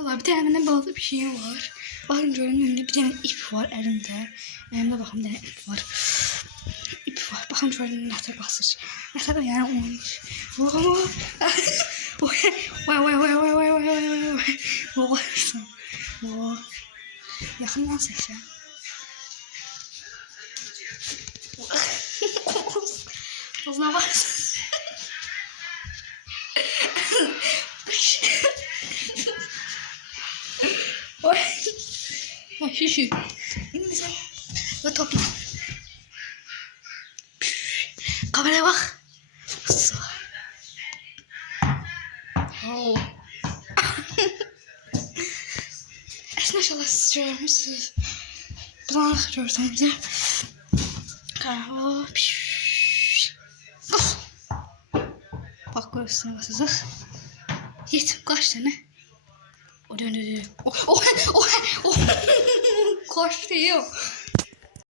Valla bir tane benden balıklı bir şey var. Bakın görün önünde bir tane ip var elimde. Elimde bakın bir tane ip var. İp var. Bakın görün nətə basır. Nətə də yəni olmuş. Vay. Yaxından seçə. Ağzına bak. Ay şişi. İndi sen. Ve topla. Kameraya bak. Oh. Maşallah siz görmüşsünüz. Bulanık görseniz ya. Bak göğsüne basacak. Yetim kaç tane? O döndü. Oh. Kaç diyor.